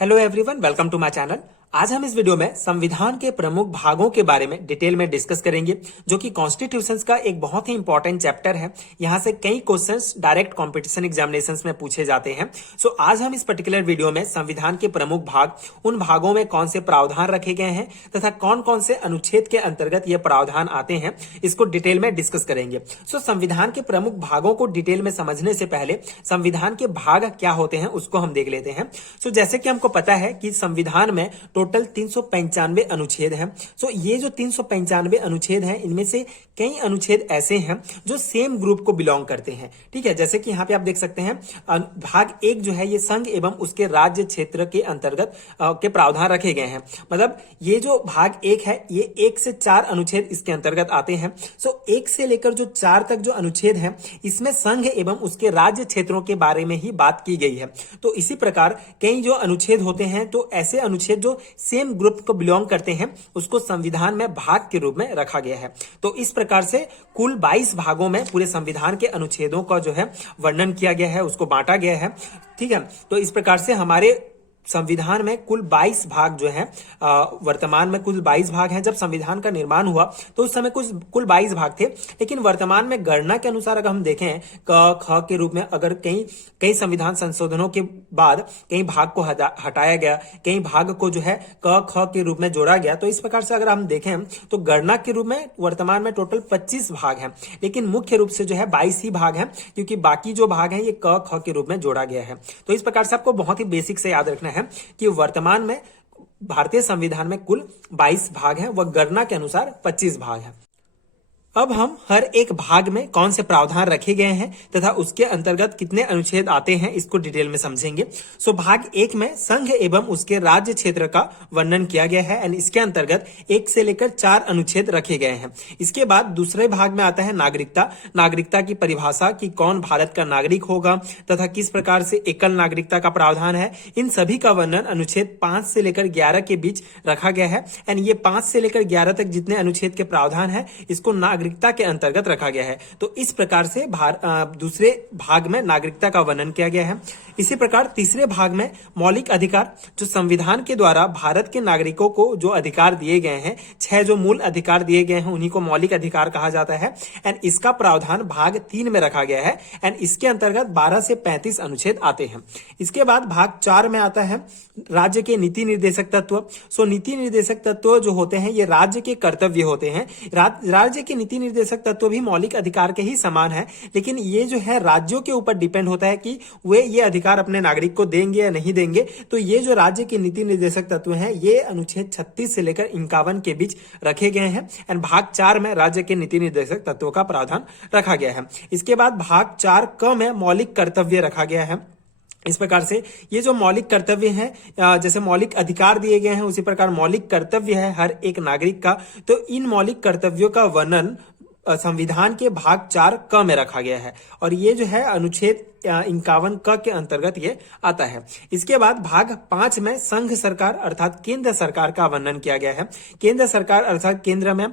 Hello everyone, welcome to my channel. आज हम इस वीडियो में संविधान के प्रमुख भागों के बारे में डिटेल में डिस्कस करेंगे, जो कि कॉन्स्टिट्यूशंस का एक बहुत ही इंपॉर्टेंट चैप्टर है। यहां से कई क्वेश्चंस डायरेक्ट कंपटीशन एग्जामिनेशंस में पूछे जाते हैं। सो आज हम इस पर्टिकुलर वीडियो में संविधान के प्रमुख भाग, उन भागों में कौन से प्रावधान रखे गए हैं तथा कौन कौन से अनुच्छेद के अंतर्गत ये प्रावधान आते हैं, इसको डिटेल में डिस्कस करेंगे। सो संविधान के प्रमुख भागों को डिटेल में समझने से पहले संविधान के भाग क्या होते हैं उसको हम देख लेते हैं। सो जैसे कि हमको पता है कि संविधान में टोटल 395 अनुच्छेद हैं। सो ये जो 395 अनुच्छेद हैं, इनमें से कई अनुच्छेद ऐसे हैं जो सेम ग्रुप को बिलोंग करते हैं। ठीक है, जैसे कि यहाँ पे आप देख सकते हैं भाग 1 जो है ये संघ एवं उसके राज्य क्षेत्र के अंतर्गत के प्रावधान रखे गए हैं। मतलब ये जो भाग 1 है, ये 1 से 4 अनुच्छेद इसके अंतर्गत आते हैं। सो 1 से लेकर जो 4 तक जो अनुच्छेद हैं, इसमें संघ एवं उसके राज्य क्षेत्रों के बारे में ही बात की गई है। तो इसी प्रकार कई जो अनुच्छेद होते हैं, तो ऐसे अनुच्छेद जो सेम ग्रुप को बिलोंग करते हैं, उसको संविधान में भाग के रूप में रखा गया है। तो इस प्रकार से कुल 22 भागों में पूरे संविधान के अनुच्छेदों का जो है वर्णन किया गया है, उसको बांटा गया है। ठीक है, तो इस प्रकार से हमारे संविधान में कुल 22 भाग जो हैं, वर्तमान में कुल 22 भाग हैं। जब संविधान का निर्माण हुआ तो उस समय कुल 22 भाग थे, लेकिन वर्तमान में गणना के अनुसार अगर हम देखें क ख के रूप में, अगर कई संविधान संशोधनों के बाद कई भाग को हटाया गया, कई भाग को जो है क ख के रूप में जोड़ा गया। तो इस प्रकार से अगर हम देखें तो गणना के रूप में वर्तमान में टोटल 25 भाग हैं, लेकिन मुख्य रूप से जो है 22 ही भाग हैं, क्योंकि बाकी जो भाग हैं ये क ख के रूप में जोड़ा गया है। तो इस प्रकार से आपको बहुत ही बेसिक से याद रखना है कि वर्तमान में भारतीय संविधान में कुल 22 भाग हैं, वह गणना के अनुसार 25 भाग हैं। अब हम हर एक भाग में कौन से प्रावधान रखे गए हैं तथा उसके अंतर्गत कितने अनुच्छेद आते हैं, इसको डिटेल में समझेंगे। सो भाग 1 में संघ एवं उसके राज्य क्षेत्र का वर्णन किया गया है एंड इसके अंतर्गत 1 से लेकर 4 अनुच्छेद रखे गए हैं। इसके बाद दूसरे भाग में आता है नागरिकता की परिभाषा कि कौन भारत का नागरिक होगा तथा किस प्रकार से एकल नागरिकता का प्रावधान है। इन सभी का वर्णन अनुच्छेद 5 से लेकर 11 के बीच रखा गया है एंड ये 5 से लेकर 11 तक जितने अनुच्छेद के प्रावधान है, इसको नागरिकता के अंतर्गत रखा गया है। तो इस प्रकार से दूसरे भाग में नागरिकता का वर्णन किया गया है। इसी प्रकार तीसरे भाग में मौलिक अधिकार, जो संविधान के द्वारा भारत के नागरिकों को जो अधिकार दिए गए हैं, 6 जो मूल अधिकार दिए गए हैं, उन्हीं को मौलिक अधिकार कहा जाता है एंड इसका प्रावधान भाग 3 में रखा गया है एंड इसके अंतर्गत 12 से 35 अनुच्छेद आते हैं। इसके बाद भाग 4 में आता है राज्य के नीति निर्देशक तत्व। सो नीति निर्देशक तत्व जो होते हैं, ये राज्य के कर्तव्य होते हैं। राज्य के नीति निर्देशक तत्व भी मौलिक अधिकार के ही समान है, लेकिन ये जो है राज्यों के ऊपर डिपेंड होता है कि वे ये अधिकार अपने नागरिक को देंगे या नहीं देंगे। तो ये जो राज्य के नीति निर्देशक तत्व हैं, ये अनुच्छेद 36 से लेकर 51 के बीच रखे गए हैं एंड भाग 4 में राज्य के नीति निर्देशक तत्वों का प्रावधान रखा गया है। इसके बाद भाग 4 क में मौलिक कर्तव्य रखा गया है। इस प्रकार से ये जो मौलिक कर्तव्य हैं, जैसे मौलिक अधिकार दिए गए हैं, उसी प्रकार मौलिक कर्तव्य है हर एक नागरिक का। तो इन मौलिक कर्तव्यों का वर्णन संविधान के भाग 4 क में रखा गया है और ये जो है अनुच्छेद 51 क के अंतर्गत ये आता है। इसके बाद भाग 5 में संघ सरकार अर्थात केंद्र सरकार का वर्णन किया गया है। केंद्र सरकार अर्थात केंद्र में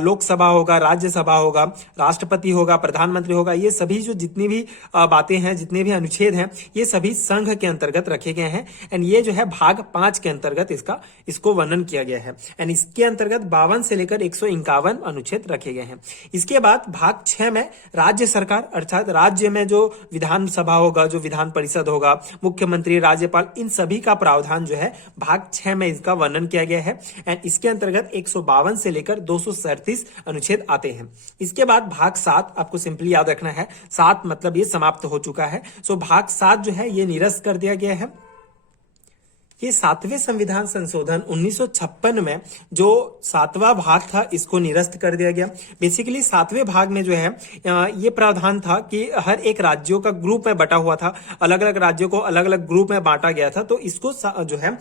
लोकसभा होगा, राज्यसभा होगा, राष्ट्रपति होगा, प्रधानमंत्री होगा। ये सभी जो जितनी भी बातें हैं, जितने भी अनुच्छेद हैं, ये सभी संघ के अंतर्गत रखे गए हैं एंड ये जो है भाग 5 के अंतर्गत इसको वर्णन किया गया है एंड इसके अंतर्गत 52 से लेकर 151 अनुच्छेद रखे गए हैं। इसके बाद भाग 6 में राज्य सरकार अर्थात राज्य में जो विधानसभा होगा, जो विधान परिषद होगा, मुख्यमंत्री, राज्यपाल, इन सभी का प्रावधान जो है भाग 6 में इसका वर्णन किया गया है एंड इसके अंतर्गत 152 से लेकर 237 अनुच्छेद आते हैं। इसके बाद भाग 7 आपको सिंपली याद रखना है, 7 मतलब ये समाप्त हो चुका है। सो भाग 7 जो है ये निरस्त कर दिया गया है। ये 7वें संविधान संशोधन 1956 में जो 7वां भाग था, इसको निरस्त कर दिया गया। बेसिकली 7वें भाग में जो है ये प्रावधान था कि हर एक राज्यों का ग्रुप में बटा हुआ था, अलग अलग राज्यों को अलग अलग ग्रुप में बांटा गया था। तो इसको जो है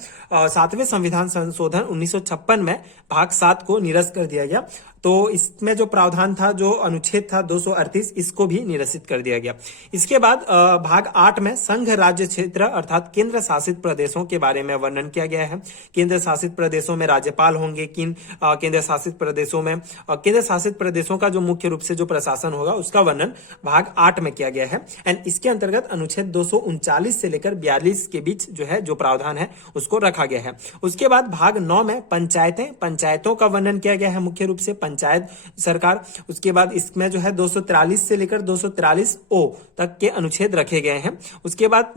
7वें संविधान संशोधन 1956 में भाग 7 को निरस्त कर दिया गया। तो इसमें जो प्रावधान था, जो अनुच्छेद था 238, इसको भी निरसित कर दिया गया। इसके बाद भाग 8 में संघ राज्य क्षेत्र अर्थात केंद्र शासित प्रदेशों के बारे में वर्णन किया गया है। केंद्र शासित प्रदेशों में राज्यपाल होंगे, किन केंद्र शासित प्रदेशों में केंद्र शासित प्रदेशों का जो मुख्य रूप से जो प्रशासन होगा उसका वर्णन भाग 8 में किया गया है। एंड इसके अंतर्गत अनुच्छेद 239 से लेकर 42 के बीच जो है जो प्रावधान है उसको रखा गया है। उसके बाद भाग 9 में पंचायतों का वर्णन किया गया है, मुख्य रूप से पंचायत सरकार। उसके बाद इसमें जो है 243 से लेकर 243 ओ तक के अनुच्छेद रखे गए हैं। उसके बाद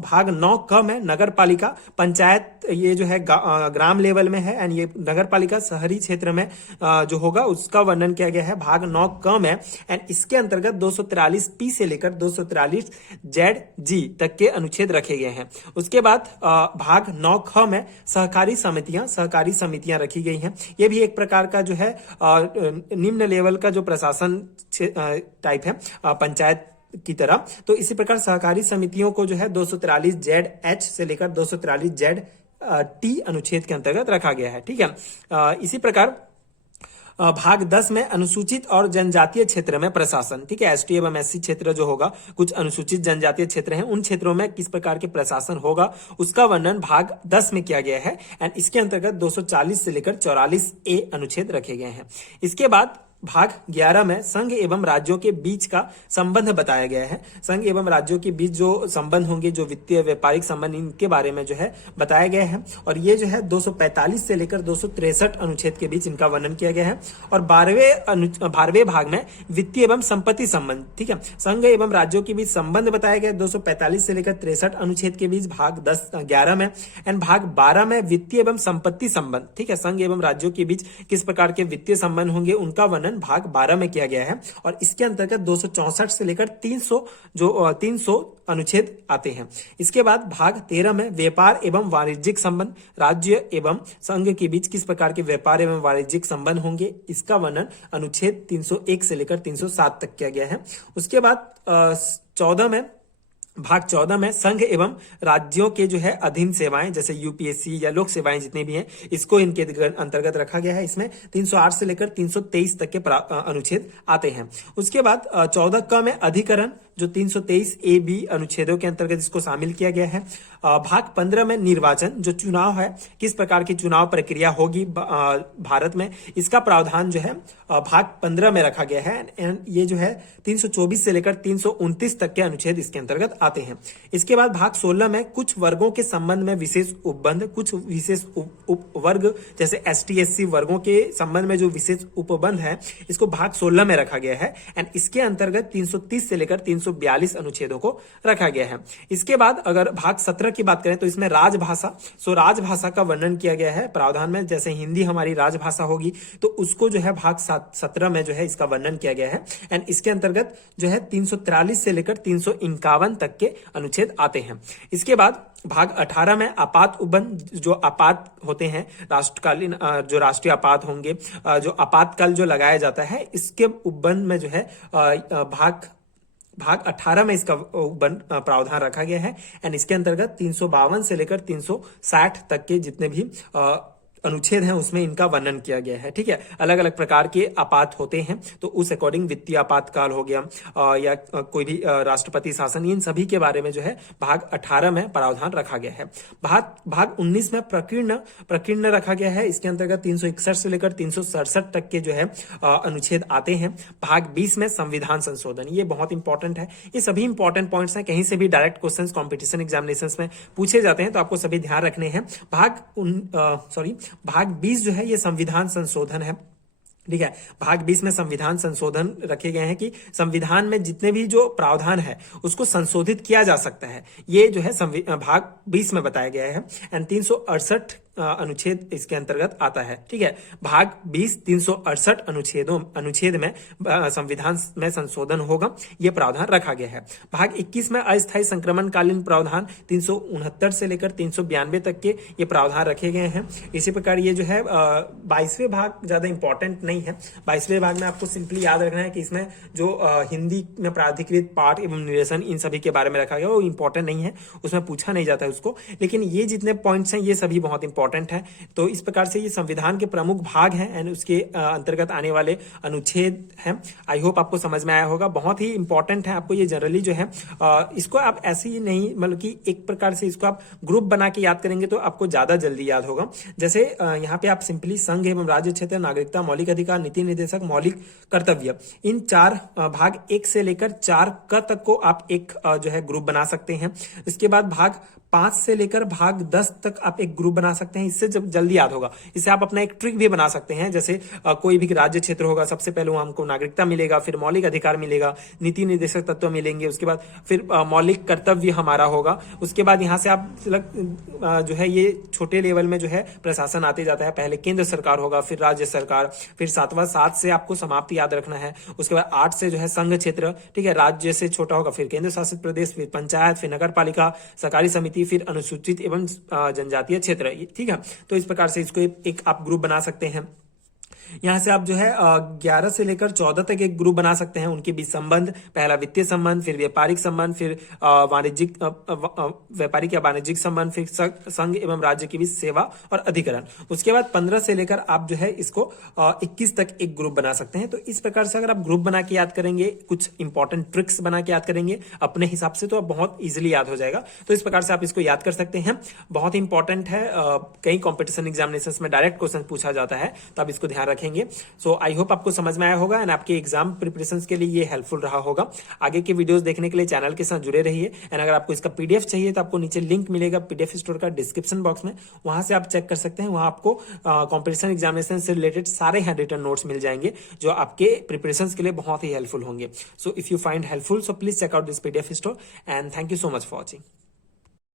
भाग 9 क में नगर पालिका पंचायत, ये जो है ग्राम लेवल में है, एंड ये नगर पालिका शहरी क्षेत्र में जो होगा उसका वर्णन किया गया है भाग 9 क में। एंड इसके अंतर्गत 243 पी से लेकर 243 जेड जी तक के अनुच्छेद रखे गए हैं। उसके बाद भाग 9 ख में सहकारी समितियां रखी गई हैं। ये भी एक प्रकार का जो है निम्न लेवल का जो प्रशासन टाइप है पंचायत की तरह। तो इसी प्रकार सहकारी समितियों को जो है 243 जेड एच से लेकर 243 जेड टी अनुच्छेद के अंतर्गत रखा गया है। ठीक है। इसी प्रकार भाग 10 में अनुसूचित और जनजातीय क्षेत्र में प्रशासन। ठीक है, एसटी एवं एससी क्षेत्र जो होगा, कुछ अनुसूचित जनजातीय क्षेत्र हैं, उन क्षेत्रों में किस प्रकार के प्रशासन होगा उसका वर्णन भाग 10 में किया गया है। एंड इसके अंतर्गत 240 से लेकर 44 ए अनुच्छेद रखे गए हैं। इसके बाद भाग 11 में संघ एवं राज्यों के बीच का संबंध बताया गया है। संघ एवं राज्यों के बीच जो संबंध होंगे, जो वित्तीय व्यापारिक संबंध, इनके बारे में जो है बताया गया है। और ये जो है 245 से लेकर 263 अनुच्छेद के बीच इनका वर्णन किया गया है। और 12वें भाग में वित्तीय एवं संपत्ति संबंध। ठीक है, संघ एवं राज्यों के बीच संबंध बताया गया 245 से लेकर 63 अनुच्छेद के बीच भाग 11 में। एंड भाग 12 में वित्तीय एवं संपत्ति संबंध। ठीक है, संघ एवं राज्यों के बीच किस प्रकार के वित्तीय संबंध होंगे उनका वर्णन भाग 12 में किया गया है। और इसके अंतर्गत 264 से लेकर 300 अनुच्छेद आते हैं। इसके बाद भाग 13 में व्यापार एवं वाणिज्यिक संबंध, राज्य एवं संघ के बीच किस प्रकार के व्यापार एवं वाणिज्यिक संबंध होंगे, इसका वर्णन अनुच्छेद 301 से लेकर 307 तक किया गया है। उसके बाद भाग 14 में संघ एवं राज्यों के जो है अधीन सेवाएं, जैसे यूपीएससी या लोक सेवाएं जितनी भी हैं, इसको इनके अंतर्गत रखा गया है। इसमें 308 से लेकर 323 तक के अनुच्छेद आते हैं। उसके बाद 14 क में अधिकरण, जो 323 ए बी अनुच्छेदों के अंतर्गत इसको शामिल किया गया है। भाग 15 में निर्वाचन, जो चुनाव है, किस प्रकार की चुनाव प्रक्रिया होगी भारत में, इसका प्रावधान जो है भाग 15 में रखा गया है। एंड ये जो है 324 से लेकर 329 तक के अनुच्छेद इसके अंतर्गत आते हैं। इसके बाद भाग 16 में कुछ वर्गों के संबंध में विशेष उपबंध, कुछ विशेष उपवर्ग जैसे एसटी एससी वर्गों के संबंध में जो विशेष उपबंध है, इसको भाग 16 में रखा गया है। एंड इसके अंतर्गत 330 से लेकर 342 अनुच्छेदों को रखा गया है। इसके बाद अगर भाग 17 की बात करें तो इसमें राजभाषा, राजभाषा का वर्णन किया गया है प्रावधान में। जैसे हिंदी हमारी राजभाषा होगी तो उसको जो है भाग 17 में जो है इसका वर्णन किया गया है। एंड इसके अंतर्गत जो है 343 से लेकर 351 तक के अनुच्छेद आते हैं। इसके बाद भाग 18 में आपात उपबंध, जो आपात होते हैं राष्ट्रकालीन, जो राष्ट्रीय आपात होंगे, जो आपातकाल जो लगाया जाता है, इसके उपबंध में जो है भाग 18 में इसका प्रावधान रखा गया है। एंड इसके अंतर्गत 352 से लेकर 360 तक के जितने भी अनुच्छेद हैं उसमें इनका वर्णन किया गया है। ठीक है, अलग अलग प्रकार के आपात होते हैं तो उस अकॉर्डिंग वित्तीय आपातकाल हो गया या कोई भी राष्ट्रपति शासन, इन सभी के बारे में जो है भाग 18 में प्रावधान रखा गया है। भाग 19 में प्रकीर्ण रखा गया है। इसके अंतर्गत 361 से लेकर 367 तक के जो है अनुच्छेद आते हैं। भाग 20 में संविधान संशोधन, ये बहुत इंपॉर्टेंट है। ये सभी इंपॉर्टेंट पॉइंट्स हैं, कहीं से भी डायरेक्ट क्वेश्चंस कॉम्पिटिशन एग्जामिनेशंस में पूछे जाते हैं, तो आपको सभी ध्यान रखने हैं। भाग 20 जो है ये संविधान संशोधन है। ठीक है, भाग 20 में संविधान संशोधन रखे गए हैं कि संविधान में जितने भी जो प्रावधान है उसको संशोधित किया जा सकता है, ये जो है भाग 20 में बताया गया है। एंड 368 अनुच्छेद इसके अंतर्गत आता है। ठीक है, भाग 20 368 अनुच्छेद में संविधान में संशोधन होगा, यह प्रावधान रखा गया है। भाग 21 में अस्थायी संक्रमणकालीन प्रावधान 369 से लेकर 392 तक के ये प्रावधान रखे गए हैं। इसी प्रकार ये जो है 22वें भाग ज्यादा इंपॉर्टेंट नहीं है। 22वें भाग में आपको सिंपली याद रखना है कि इसमें जो हिंदी में प्राधिकृत पाठ एवं निरसन, इन सभी के बारे में रखा गया, वो इंपॉर्टेंट नहीं है, उसमें पूछा नहीं जाता है उसको। लेकिन ये जितने पॉइंट्स हैं ये सभी बहुत इंपॉर्टेंट इंपॉर्टेंट है। तो इस प्रकार से ये संविधान के प्रमुख भाग हैं एंड उसके अंतर्गत आने वाले अनुच्छेद हैं। आई होप आपको समझ में आया होगा। बहुत ही इंपॉर्टेंट है, आपको ये जनरली जो है इसको आप ऐसे ही नहीं, मतलब कि एक प्रकार से इसको आप ग्रुप बना के याद करेंगे तो आपको ज्यादा जल्दी याद होगा। जैसे यहाँ पे आप सिंपली संघ एवं राज्य क्षेत्र, नागरिकता, मौलिक अधिकार, नीति निर्देशक, मौलिक कर्तव्य, इन 4 भाग 1 से लेकर 4 क तक को आप एक जो है ग्रुप बना सकते हैं। इसके बाद भाग 5 से लेकर भाग 10 तक आप एक ग्रुप बना सकते हैं। इससे जब जल्दी याद होगा, इससे आप अपना एक ट्रिक भी बना सकते हैं। जैसे कोई भी राज्य क्षेत्र होगा, सबसे पहले वहां हमको नागरिकता मिलेगा, फिर मौलिक अधिकार मिलेगा, नीति निर्देशक तत्व मिलेंगे, उसके बाद फिर मौलिक कर्तव्य हमारा होगा। उसके बाद यहाँ से आप जो है ये छोटे लेवल में जो है प्रशासन आते जाता है। पहले केंद्र सरकार होगा, फिर राज्य सरकार, फिर 7 से आपको समाप्ति याद रखना है। उसके बाद 8 से जो है संघ क्षेत्र, ठीक है, राज्य से छोटा होगा, फिर केंद्र शासित प्रदेश, फिर पंचायत, फिर नगर पालिका, सरकारी समिति, फिर अनुसूचित एवं जनजातीय क्षेत्र, ठीक है। तो इस प्रकार से इसको एक आप ग्रुप बना सकते हैं। यहां से आप जो है 11 से लेकर 14 तक एक ग्रुप बना सकते हैं। उनके बीच संबंध, पहला वित्तीय संबंध, फिर व्यापारिक संबंध, फिर वाणिज्यिक व्यापारिक या वाणिज्यिक संबंध, फिर संघ एवं राज्य के बीच सेवा और अधिकरण। उसके बाद 15 से लेकर आप जो है इसको 21 तक एक ग्रुप बना सकते हैं। तो इस प्रकार से अगर आप ग्रुप बना के याद करेंगे, कुछ इंपॉर्टेंट ट्रिक्स बना के याद करेंगे अपने हिसाब से, तो आप बहुत इजिली याद हो जाएगा। तो इस प्रकार से आप इसको याद कर सकते हैं। बहुत ही इंपॉर्टेंट है, कई कॉम्पिटिशन एग्जामिनेशन में डायरेक्ट क्वेश्चन पूछा जाता है, तो आप इसको ध्यान रखेंगे। सो आई होप आपको समझ में आया होगा एंड आपके एग्जाम प्रिपरेशन के लिए ये हेल्पफुल रहा होगा। आगे के वीडियोस देखने के लिए चैनल के साथ जुड़े रहिए एंड अगर आपको इसका पीडीएफ चाहिए तो आपको नीचे लिंक मिलेगा पीडीएफ स्टोर का डिस्क्रिप्शन बॉक्स में, वहां से आप चेक कर सकते हैं। वहां आपको कॉम्पिटिशन एग्जामिनेशन से रिलेटेड सारे हैंड रिटन नोट्स मिल जाएंगे जो आपके प्रिपरेशन के लिए बहुत ही हेल्पफुल होंगे। So if you find helpful, so please check out this PDF store and thank you so much for watching.